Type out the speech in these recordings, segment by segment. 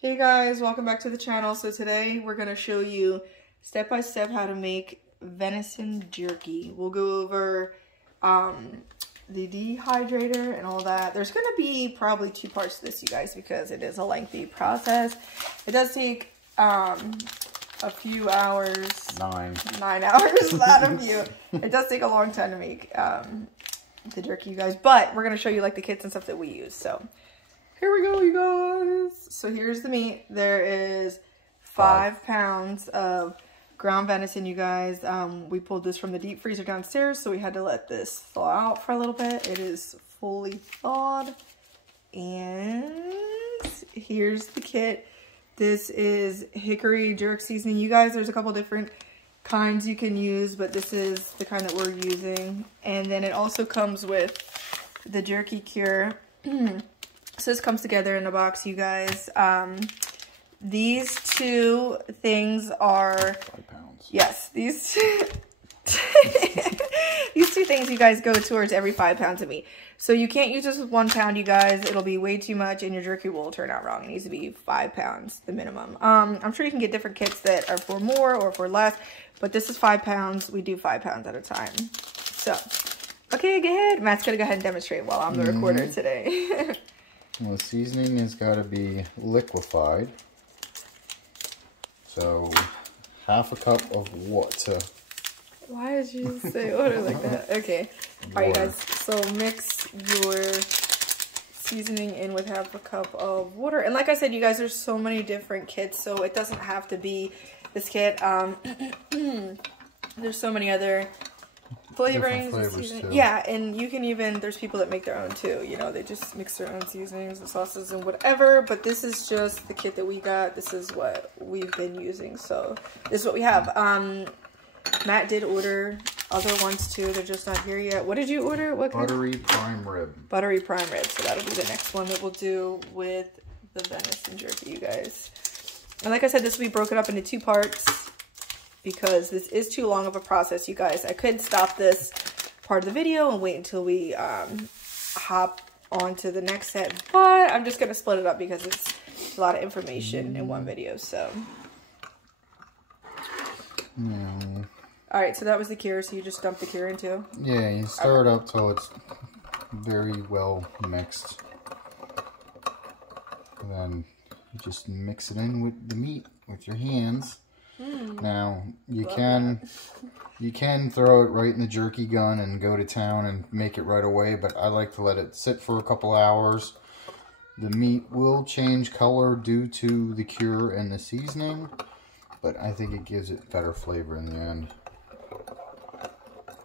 Hey guys, welcome back to the channel. So today we're going to show you step by step how to make venison jerky. We'll go over the dehydrator and all that. There's going to be probably two parts to this, you guys, because it is a lengthy process. It does take a few hours. 9 hours, not a few. It does take a long time to make the jerky, you guys, but we're going to show you like the kits and stuff that we use. So here we go, you guys. So here's the meat. There is 5 pounds of ground venison, you guys. We pulled this from the deep freezer downstairs, so we had to let this thaw out for a little bit. It is fully thawed. And here's the kit. This is hickory jerk seasoning. You guys, there's a couple different kinds you can use, but this is the kind that we're using. And then it also comes with the jerky cure. So this comes together in a box, you guys. These two things are 5 pounds. Yes, these these two things, you guys, go towards every 5 pounds of meat. So you can't use this with 1 pound, you guys. It'll be way too much, and your jerky will turn out wrong. It needs to be 5 pounds, the minimum. I'm sure you can get different kits that are for more or for less, but this is 5 pounds. We do 5 pounds at a time. So, okay, go ahead. Matt's gonna go ahead and demonstrate while I'm the recorder today. Well, the seasoning has got to be liquefied. So, half a cup of water. Why did you say water like that? Okay. Alright, guys. So, mix your seasoning in with half a cup of water. And like I said, you guys, there's so many different kits, so it doesn't have to be this kit. There's so many other flavorings. Yeah, and you can even, there's people that make their own too, you know, they just mix their own seasonings and sauces and whatever, but this is just the kit that we got. This is what we've been using, so this is what we have. Matt did order other ones too, they're just not here yet. What did you order? What kind? Buttery prime rib. Buttery prime rib, so that'll be the next one that we'll do with the venison jerky, you guys. And like I said, this will be broken up into 2 parts, because this is too long of a process, you guys. I could stop this part of the video and wait until we hop on to the next set, but I'm just going to split it up because it's a lot of information in one video, so. No. Alright, so that was the cure, so you just dump the cure into? Yeah, you stir it up till it's very well mixed. And then you just mix it in with the meat with your hands. Now, you can throw it right in the jerky gun and go to town and make it right away, but I like to let it sit for a couple hours. The meat will change color due to the cure and the seasoning, but I think it gives it better flavor in the end.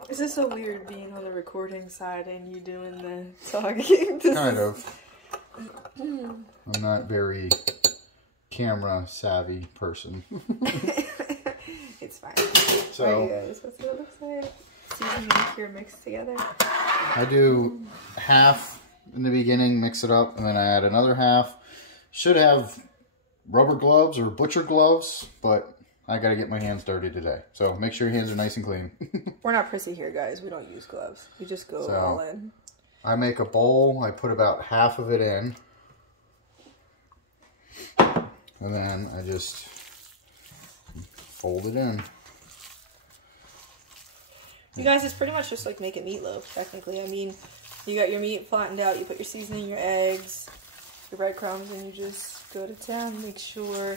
Is this so weird being on the recording side and you doing the talking? Kind of. I'm not very camera savvy person. It's fine. So, alright, guys, that's what it looks like. Seasoning and cure mixed together. I do half in the beginning, mix it up, and then I add another half. Should have rubber gloves or butcher gloves, but I gotta get my hands dirty today. So make sure your hands are nice and clean. We're not prissy here, guys. We don't use gloves. We just go all in. I make a bowl. I put about half of it in. And then I just fold it in. You guys, it's pretty much just like making meatloaf, technically. I mean, you got your meat flattened out, you put your seasoning, your eggs, your breadcrumbs, and you just go to town. Make sure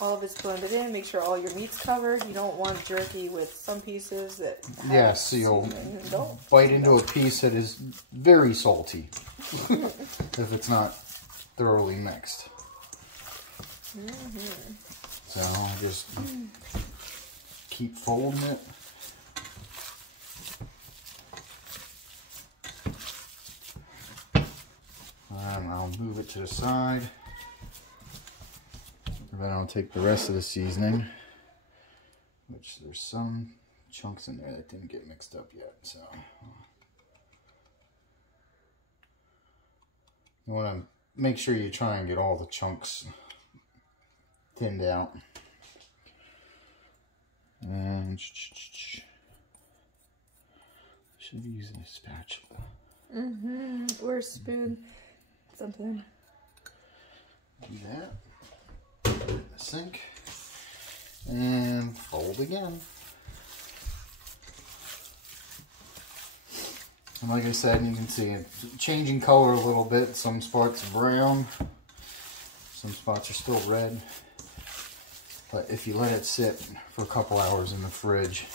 all of it's blended in. Make sure all your meat's covered. You don't want jerky with some pieces that have so you'll bite into a piece that is very salty if it's not thoroughly mixed. So I'll just keep folding it. And I'll move it to the side. And then I'll take the rest of the seasoning, which there's some chunks in there that didn't get mixed up yet. So you want to make sure you try and get all the chunks thinned out. And should be using a spatula. Or a spoon. Something. Do that. sink and fold again. And like I said, you can see it changing color a little bit. Some spots are brown, some spots are still red. But if you let it sit for a couple hours in the fridge,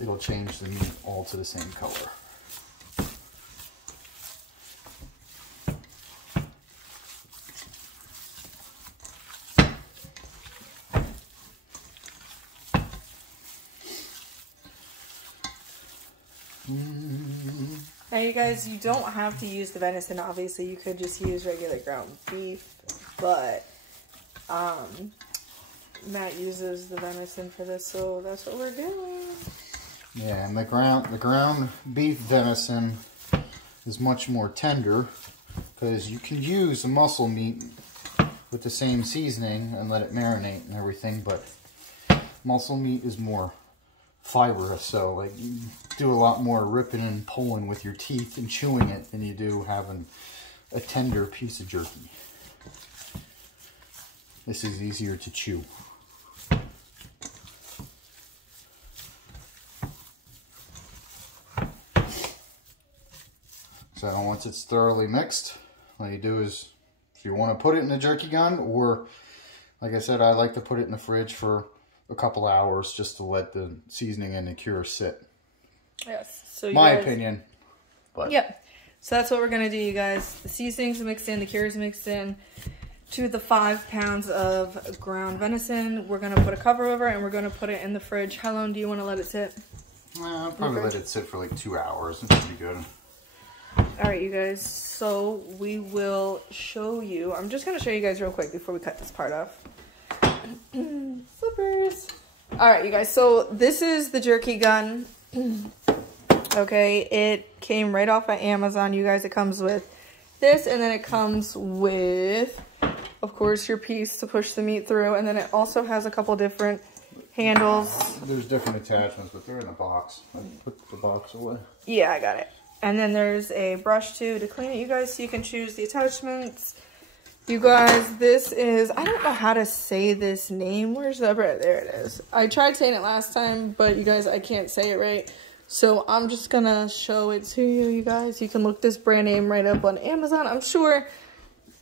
it'll change the meat all to the same color. Now you guys, you don't have to use the venison, obviously you could just use regular ground beef, but Matt uses the venison for this, so that's what we're doing. Yeah, and the ground beef venison is much more tender because you can use the muscle meat with the same seasoning and let it marinate and everything, but muscle meat is more fibrous, so like you do a lot more ripping and pulling with your teeth and chewing it than you do having a tender piece of jerky. This is easier to chew. So once it's thoroughly mixed, what you do is, if you want to put it in the jerky gun, or like I said, I like to put it in the fridge for a couple hours just to let the seasoning and the cure sit. Yes. So my opinion. But yep. So that's what we're going to do, you guys. The seasoning's mixed in, the cure's mixed in to the 5 pounds of ground venison. We're going to put a cover over it and we're going to put it in the fridge. How long do you want to let it sit? I'll probably let it sit for like 2 hours. It should be good. Alright, you guys, so we will show you. I'm just going to show you guys real quick before we cut this part off. Flippers. Alright, you guys, so this is the jerky gun. Okay, it came right off of Amazon, you guys. It comes with this, and then it comes with, of course, your piece to push the meat through, and then it also has a couple different handles. There's different attachments, but they're in a box. I put the box away. Yeah, I got it. And then there's a brush too to clean it, you guys, so you can choose the attachments. You guys, this is, I don't know how to say this name. Where's the bread? There it is. I tried saying it last time, but you guys, I can't say it right. So I'm just gonna show it to you, you guys. You can look this brand name right up on Amazon. I'm sure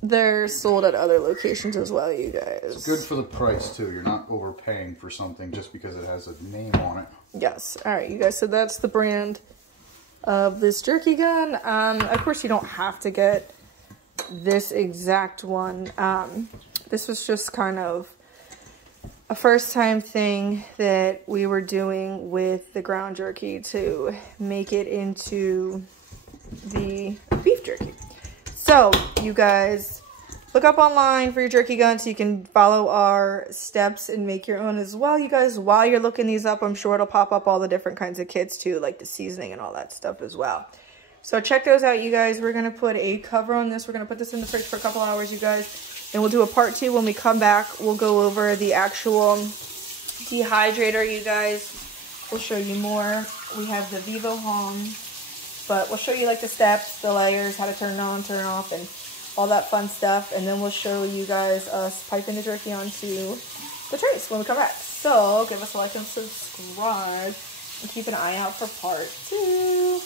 they're sold at other locations as well, you guys. It's good for the price too. You're not overpaying for something just because it has a name on it. Yes. All right, you guys. So that's the brand of this jerky gun. Of course, you don't have to get this exact one. This was just kind of a first time thing that we were doing with the ground jerky to make it into the beef jerky. So you guys look up online for your jerky gun so you can follow our steps and make your own as well. You guys, while you're looking these up, I'm sure it'll pop up all the different kinds of kits too, like the seasoning and all that stuff as well. So check those out, you guys. We're going to put a cover on this. We're going to put this in the fridge for a couple hours, you guys. And we'll do a part 2 when we come back. We'll go over the actual dehydrator, you guys. We'll show you more. We have the Vivo Home. But we'll show you like the steps, the layers, how to turn it on, turn it off, and all that fun stuff. And then we'll show you guys us piping the jerky onto the trays when we come back. So give us a like and subscribe. And keep an eye out for part 2.